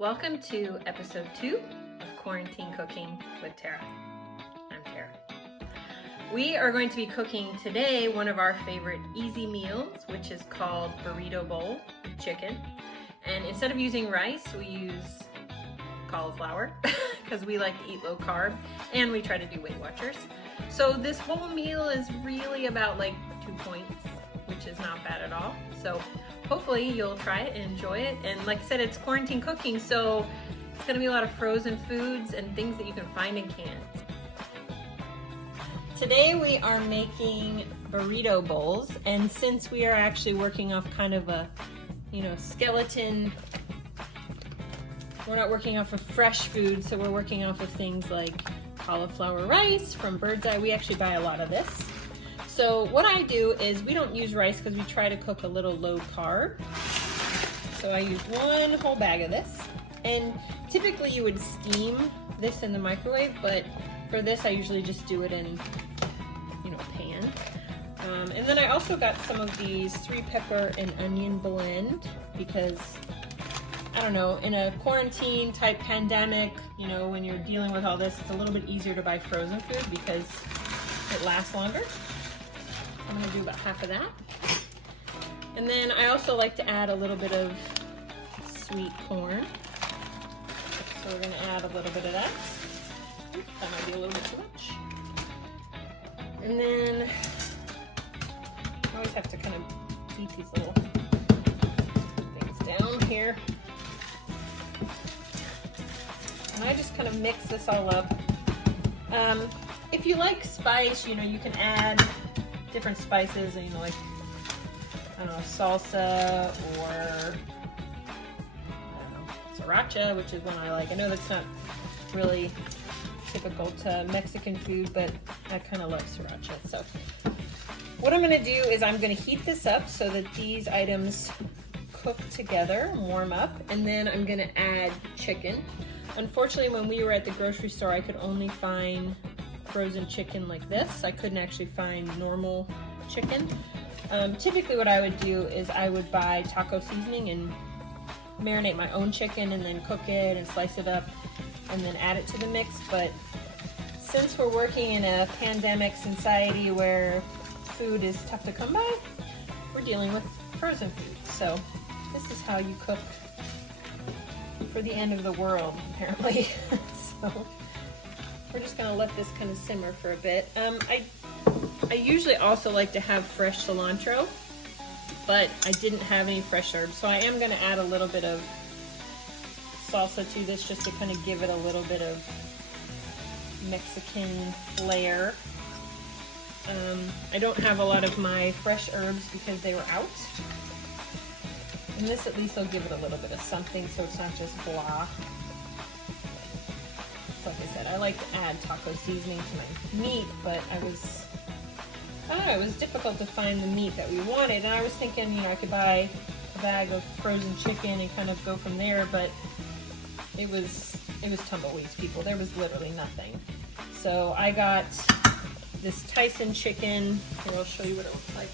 Welcome to episode 2 of Quarantine Cooking with Tarah. I'm Tarah. We are going to be cooking today one of our favorite easy meals, which is called burrito bowl chicken. And instead of using rice, we use cauliflower because we like to eat low carb and we try to do Weight Watchers. So this whole meal is really about like 2 points, which is not bad at all. So hopefully you'll try it and enjoy it. And like I said, it's quarantine cooking, so it's gonna be a lot of frozen foods and things that you can find in cans. Today we are making burrito bowls, and since we are actually working off kind of a, skeleton, we're not working off of fresh food, so we're working off of things like cauliflower rice from Birdseye. We actually buy a lot of this. So what I do is we don't use rice because we try to cook a little low carb. So I use 1 whole bag of this. And typically you would steam this in the microwave, but for this I usually just do it in, pan. And then I also got some of these 3-pepper and onion blend because, I don't know, in a quarantine type pandemic, when you're dealing with all this, it's a little bit easier to buy frozen food because it lasts longer. I'm going to do about half of that. And then I also like to add a little bit of sweet corn. So we're going to add a little bit of that. That might be a little bit too much. And then I always have to kind of beat these little things down here. And I just kind of mix this all up. If you like spice, you can add different spices, and like, I don't know, salsa or sriracha, which is one I like. I know that's not really typical to Mexican food, but I kind of love sriracha. So what I'm going to do is I'm going to heat this up so that these items cook together, warm up, and then I'm going to add chicken. Unfortunately, when we were at the grocery store, I could only find frozen chicken like this. I couldn't actually find normal chicken. Typically what I would do is I would buy taco seasoning and marinate my own chicken and then cook it and slice it up and then add it to the mix. But since we're working in a pandemic society where food is tough to come by, we're dealing with frozen food. So this is how you cook for the end of the world, apparently. So we're just gonna let this kind of simmer for a bit. I usually also like to have fresh cilantro, but I didn't have any fresh herbs, so I am gonna add a little bit of salsa to this just to kind of give it a little bit of Mexican flair. I don't have a lot of my fresh herbs because they were out. And this at least will give it a little bit of something so it's not just blah. Like I said, I like to add taco seasoning to my meat, but I don't know, it was difficult to find the meat that we wanted. And I was thinking, I could buy a bag of frozen chicken and kind of go from there, but it was tumbleweeds, people. There was literally nothing. So I got this Tyson chicken. Here, I'll show you what it looks like.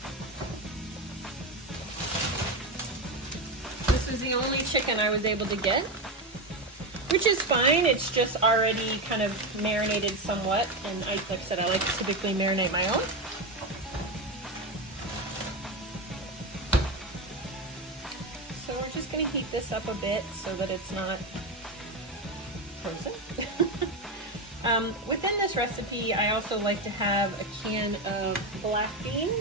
This is the only chicken I was able to get, which is fine. It's just already kind of marinated somewhat, and like I said, I like to typically marinate my own. So we're just going to heat this up a bit so that it's not frozen. Within this recipe, I also like to have a can of black beans.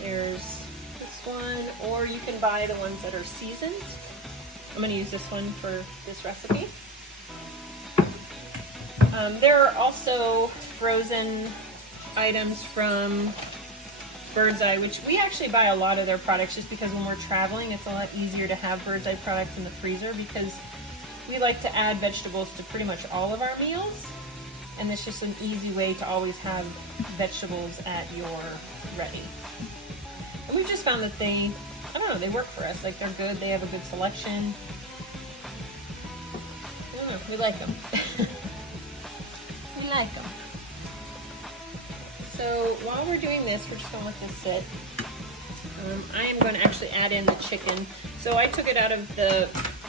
There's this one, or you can buy the ones that are seasoned. I'm going to use this one for this recipe. There are also frozen items from Birdseye, which we actually buy a lot of their products just because when we're traveling, it's a lot easier to have Birdseye products in the freezer because we like to add vegetables to pretty much all of our meals. And it's just an easy way to always have vegetables at your ready. And we just found that they work for us. Like, they're good. They have a good selection. I don't know. We like them. We like them. So while we're doing this, we're just going to let this sit. I am going to actually add in the chicken. So I took it out of the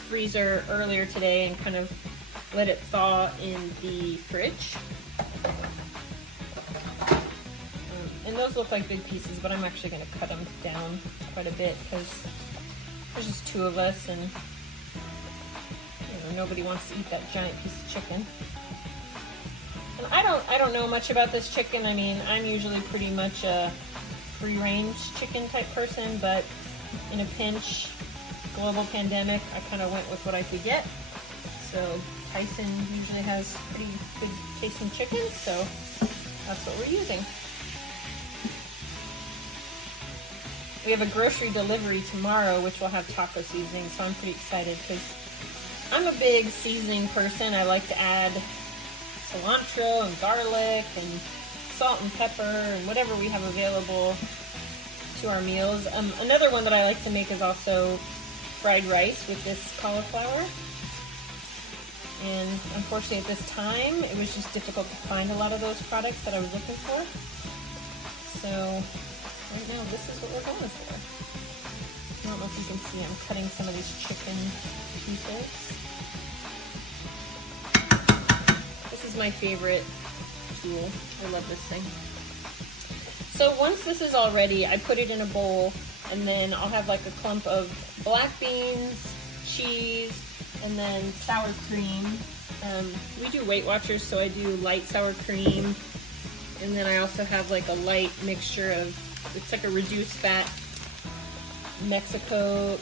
freezer earlier today and kind of let it thaw in the fridge. And those look like big pieces, but I'm actually going to cut them down quite a bit because there's just 2 of us, and nobody wants to eat that giant piece of chicken. And I don't know much about this chicken. I mean, I'm usually pretty much a free-range chicken type person, but in a pinch, global pandemic, I kind of went with what I could get. So Tyson usually has pretty good tasting chicken, so that's what we're using. We have a grocery delivery tomorrow, which will have taco seasoning, so I'm pretty excited because I'm a big seasoning person. I like to add cilantro and garlic and salt and pepper and whatever we have available to our meals. Another one that I like to make is also fried rice with this cauliflower. And unfortunately at this time, it was just difficult to find a lot of those products that I was looking for. So right now, this is what we're going for. I don't know if you can see, I'm cutting some of these chicken pieces. This is my favorite tool. I love this thing. So once this is all ready, I put it in a bowl, and then I'll have like a clump of black beans, cheese, and then sour cream. We do Weight Watchers, so I do light sour cream, and then I also have like a light mixture of, it's like a reduced fat Mexican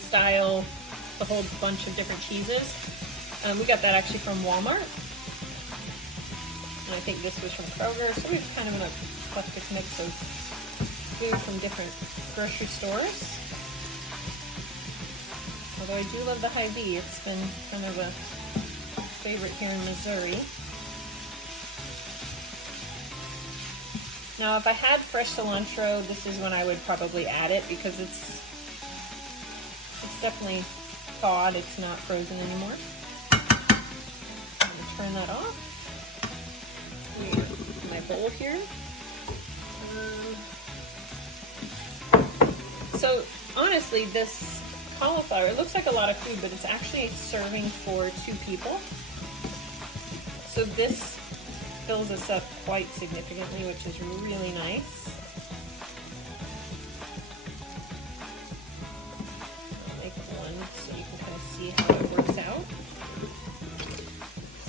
style, a whole bunch of different cheeses. We got that actually from Walmart. And I think this was from Kroger, so we have kind of an eclectic mix of food from different grocery stores. Although I do love the Hy-Vee, it's been kind of a favorite here in Missouri. Now, if I had fresh cilantro, this is when I would probably add it because it's definitely thawed. It's not frozen anymore. I'm going to turn that off. My bowl here. So honestly, this cauliflower, it looks like a lot of food, but it's actually serving for 2 people. So this fills us up quite significantly, which is really nice. I'll make one so you can kind of see how it works out.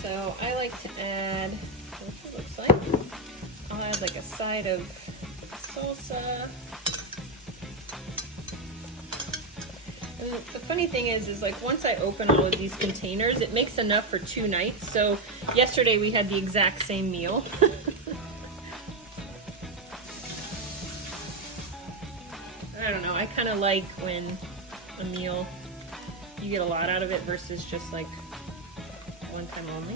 So I like to add, what it looks like. I'll add like a side of salsa. And the funny thing is like once I open all of these containers, it makes enough for 2 nights. So yesterday we had the exact same meal. I don't know, I kind of like when a meal, you get a lot out of it versus just like one time only.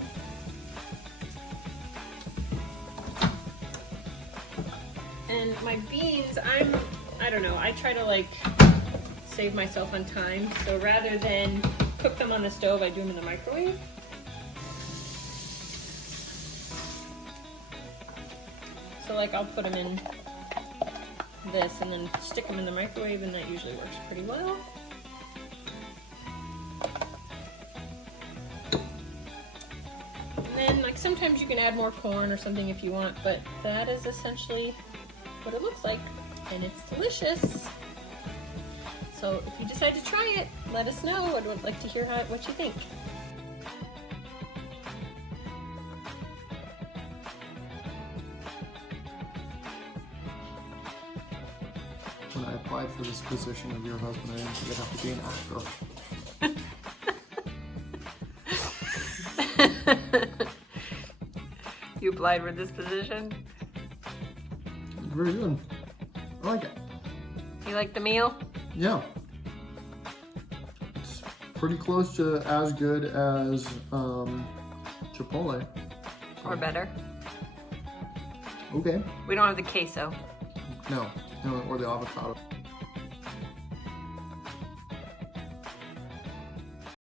And my beans, I don't know, I try to like save myself on time. So rather than cook them on the stove, I do them in the microwave. So like I'll put them in this and then stick them in the microwave, and that usually works pretty well. And then like sometimes you can add more corn or something if you want, but that is essentially what it looks like, and it's delicious. So if you decide to try it, let us know. I would like to hear what you think. When I applied for this position of your husband, I didn't think I'd have to be an actor. You applied for this position? Very good. I like it. You like the meal? Yeah. It's pretty close to as good as Chipotle. Or better. Okay. We don't have the queso. No, or the avocado.